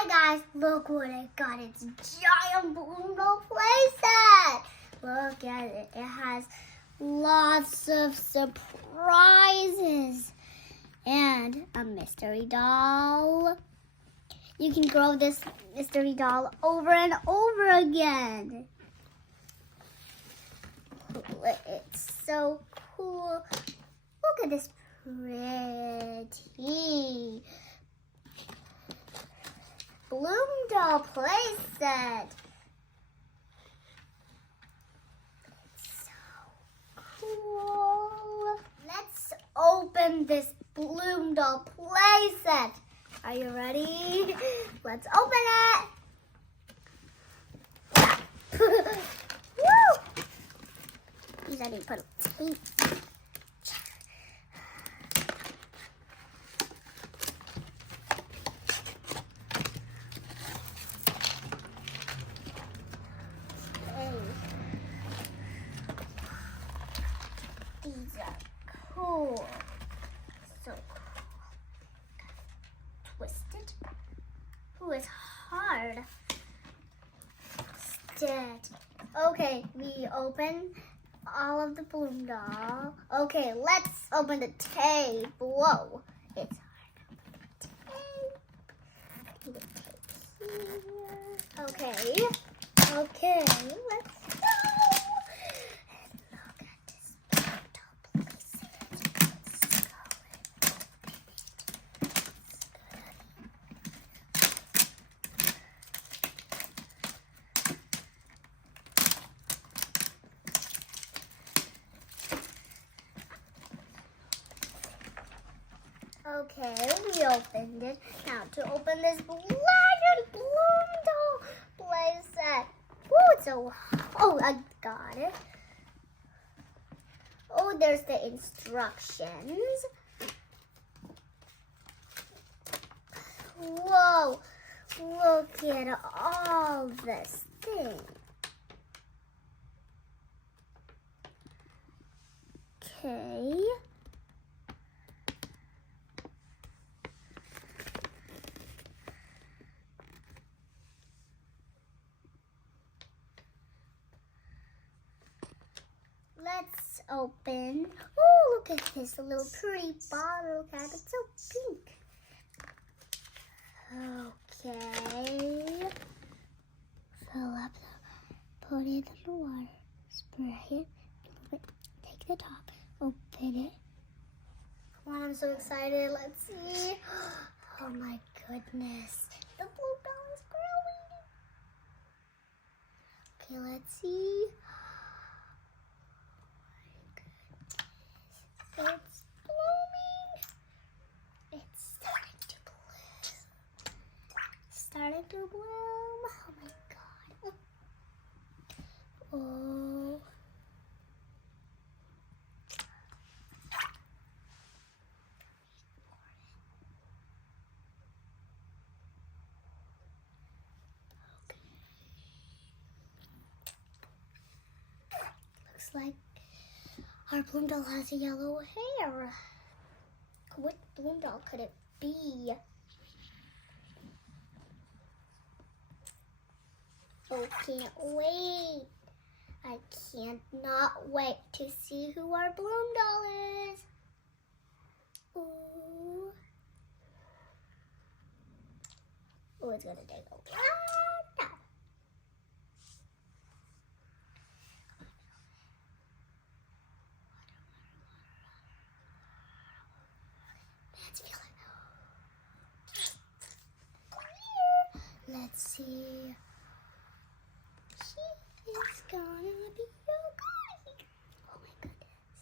Hi guys, look what I got. It's a giant Blume playset. Look at it. It has lots of surprises and a mystery doll. You can grow this mystery doll over and over again. It's so cool. Look at this pretty Blume doll playset. It's so cool. Let's open this Blume doll playset. Are you ready? Let's open it. Woo! These I didn't put tape. These are cool. So cool. Twisted. Ooh, it's hard. Dead. Okay, we open all of the Blume doll. Okay, let's open the tape. Whoa, it's hard. The tape. Okay. Okay, let's go. Look at this Blume doll playset. Okay, we opened it. Now to open this giant Blume doll playset. Oh, it's so. Oh, I got it. Oh, there's the instructions. Whoa, look at all this thing. Okay. Let's open. Oh, look at this little pretty bottle cap. It's so pink. Okay. Fill up put it in the water. Spray it. Take the top. Open it. Come on, I'm so excited. Let's see. Oh my goodness. The Blume doll is growing. Okay, let's see. It's blooming. It's starting to bloom. Starting to bloom. Oh my god. Oh. Okay. Looks like our Blume doll has yellow hair. What Blume doll could it be? Oh, can't wait. I can't not wait to see who our Blume doll is. Ooh. Oh, it's gonna take a while. Let's feel it. Let's see. She is gonna be okay. Oh my goodness.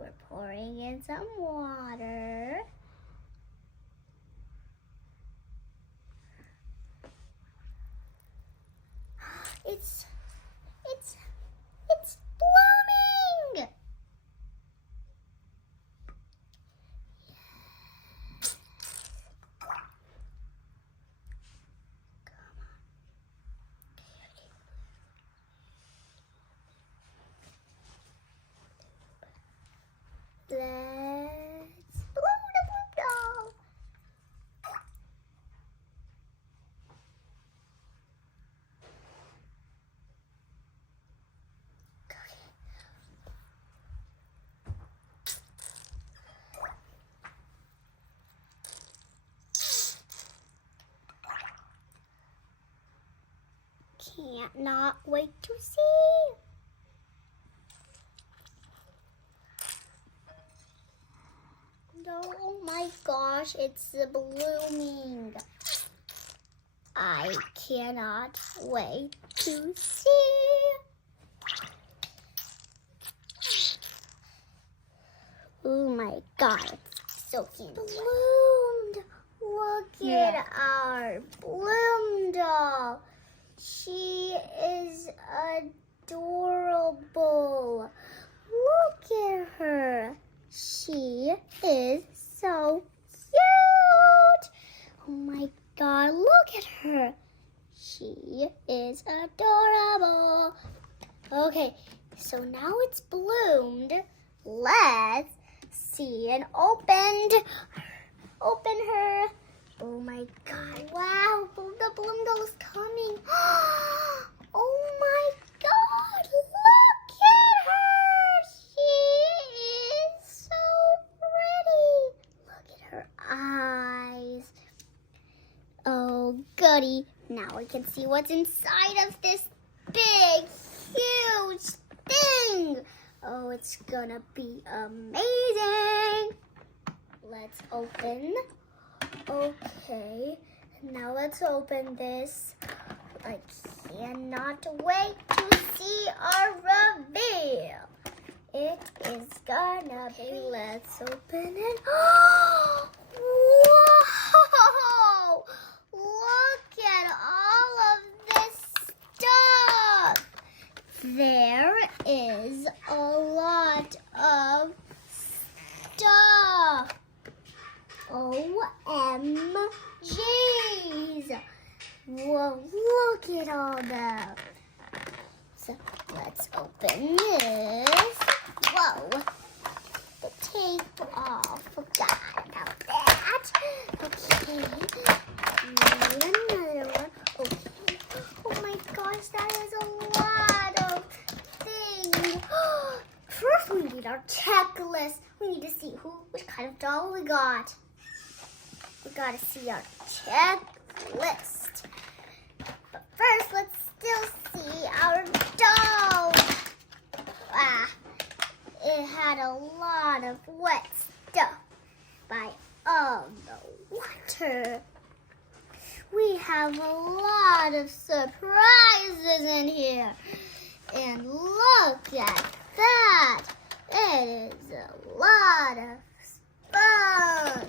we're pouring in some water. It's blooming! Let's bloom the Blume doll. Can't not wait to see. Oh my gosh, it's blooming. I cannot wait to see. Oh my god, it's so cute. Bloomed. Look at our Blume doll. She is adorable. Look at her. She is so cute. Oh my god, look at her. She is adorable. Okay, so now it's bloomed. Let's see and open her. Oh my god, wow, the Blume doll is coming. Oh my god, look at her. She is so pretty. Look at her eyes. Oh goody, now we can see what's inside of this big, huge thing. Oh, it's gonna be amazing. Let's open. Okay, now let's open this. I cannot wait to see our reveal. It is gonna be, let's open it. Whoa! Look at all of this stuff. There is a lot of stuff. OMGs! Whoa, look at all that. So let's open this. Whoa, the tape off. Forgot about that. Okay, need another one. Okay. Oh my gosh, that is a lot of things. First, we need our checklist. We need to see which kind of doll we got. We gotta see our checklist. But first, let's still see our doll. It had a lot of wet stuff by all the water. We have a lot of surprises in here. And look at that. It is a lot of fun.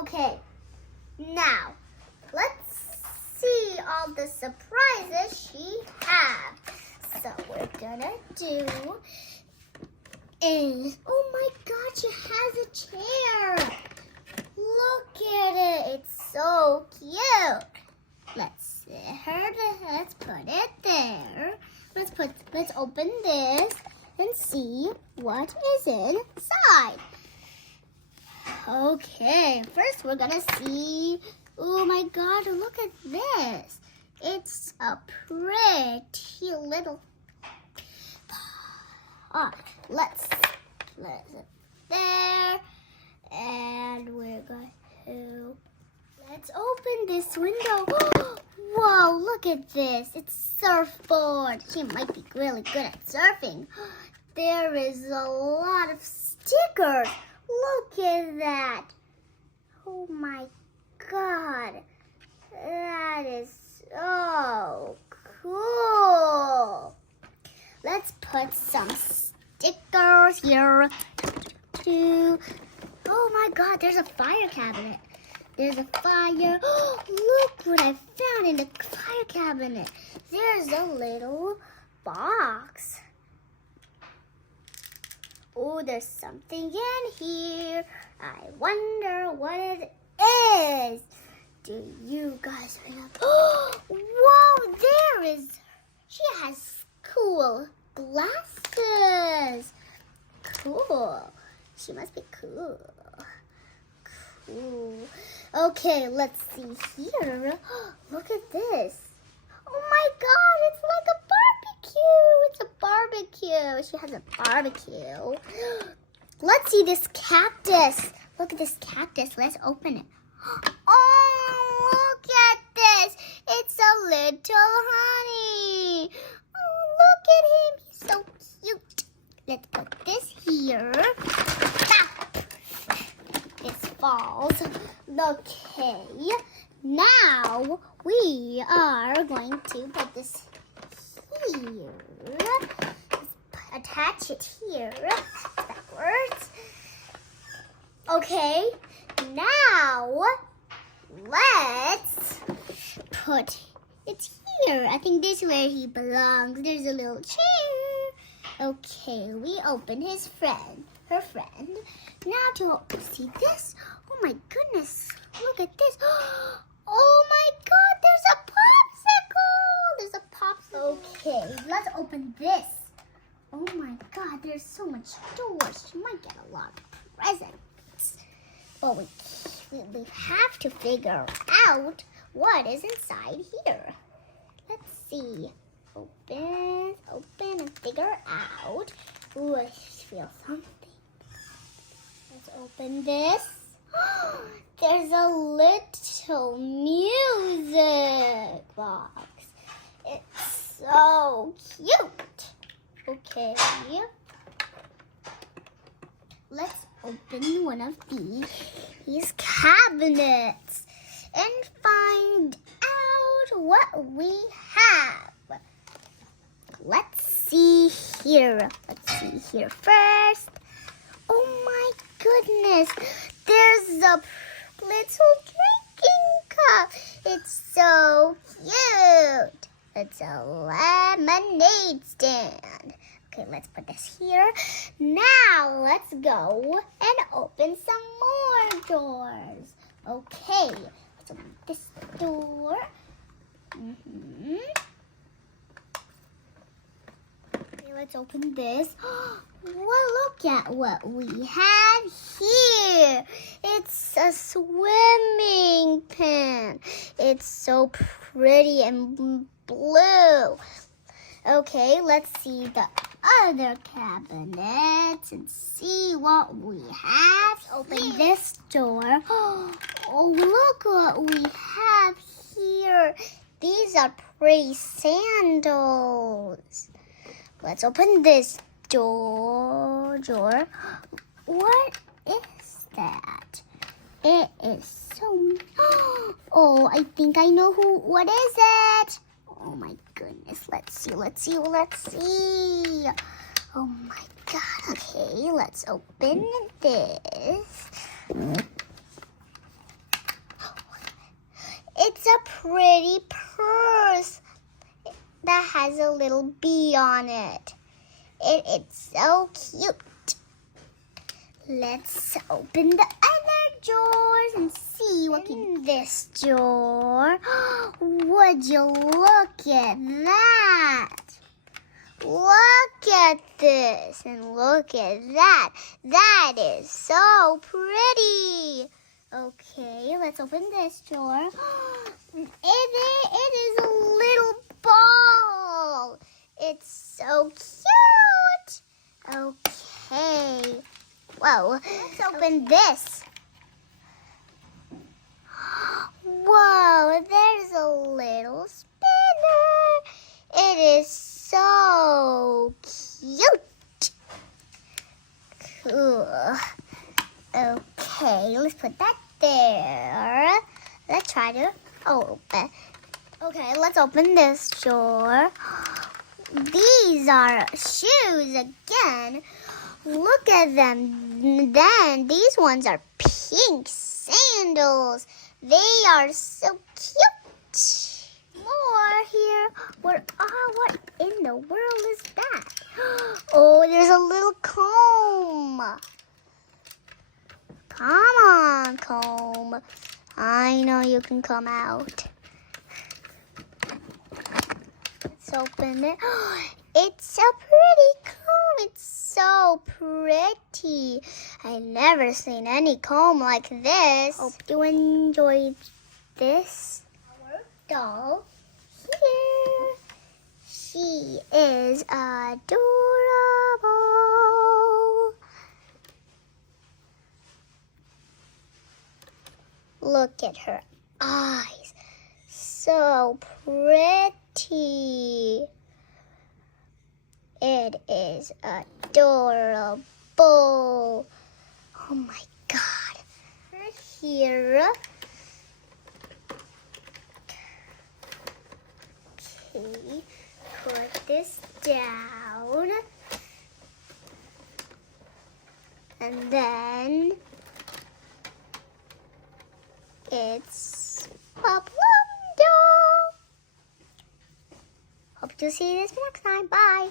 Okay, now let's see all the surprises she has. So we're gonna do is, oh my god, she has a chair. Look at it, it's so cute. Let's put it there. Let's open this and see what is inside. Okay, first we're gonna see, oh my god, look at this. It's a pretty little pot. Let's put it there, and we're going to, let's open this window. Whoa, look at this. It's surfboard. She might be really good at surfing. There is a lot of stickers. Look at that. Oh my god. That is so Cool. Let's put some stickers here. Oh my God, there's a fire cabinet. There's a fire. Look what I found in the fire cabinet. There's a little box. Oh, there's something in here. I wonder what it is. Do you guys know? Whoa, there is. She has cool glasses. Cool. She must be cool. Cool. Okay, let's see here. Look at this. Oh my God, it's like a barbecue. It's a barbecue. She has a barbecue. Let's see this cactus. Look at this cactus. Let's open it. Oh, look at this. It's a little honey. Oh, look at him. He's so cute. Let's put this here. Ah, this falls. Okay. Now we are going to put this here. Attach it here. That works. Okay. Now let's put it here. I think this is where he belongs. There's a little chair. Okay, we open her friend. Now to see this. Oh my goodness. Look at this. Oh my God, there's a popsicle. Okay, let's open this. Oh my God, there's so much doors. She might get a lot of presents. But we have to figure out what is inside here. Let's see. Open, and figure out. Ooh, I feel something. Let's open this. There's a little music box. It's so cute. Okay. Let's open one of these cabinets and find out what we have. Let's see here. First. Oh my goodness. There's a little drinking cup. It's so cute. It's a lemonade stand. Okay, let's put this here. Now let's go and open some more doors. Okay, let's open this door. Okay, let's open this. Well, look at what we have here. It's a swimming pen. It's so pretty and blue. Okay, let's see the other cabinets and see what we have. Open this door. Oh, look what we have here. These are pretty sandals. Let's open this door. What is that? It is so... Oh, I think I know what is it? Oh my goodness. Let's see. Oh my God. Okay, let's open this. It's a pretty purse that has a little bee on it. It's so cute. Let's open the other doors and see what's in this door. Would you look at that? Look at this and look at that. That is so pretty. Okay, let's open this door. It is a little ball. It's so cute. Okay. Whoa, let's open this. Whoa, there's a little spinner. It is so cute. Cool. Okay, let's put that there. Let's try to open Okay, let's open this drawer. These are shoes again. Look at them. Then these ones are pink sandals. They are so cute. More here. What in the world is that? Oh, there's a little comb. Come on, comb. I know you can come out. Let's open it. It's a pretty comb. It's so pretty. I've never seen any comb like this. Hope you enjoyed this. Our doll here. She is adorable. Look at her eyes. So pretty. It is adorable. Oh my God. Here. Okay. Put this down. And then it's a Blume doll. Hope to see you this next time. Bye.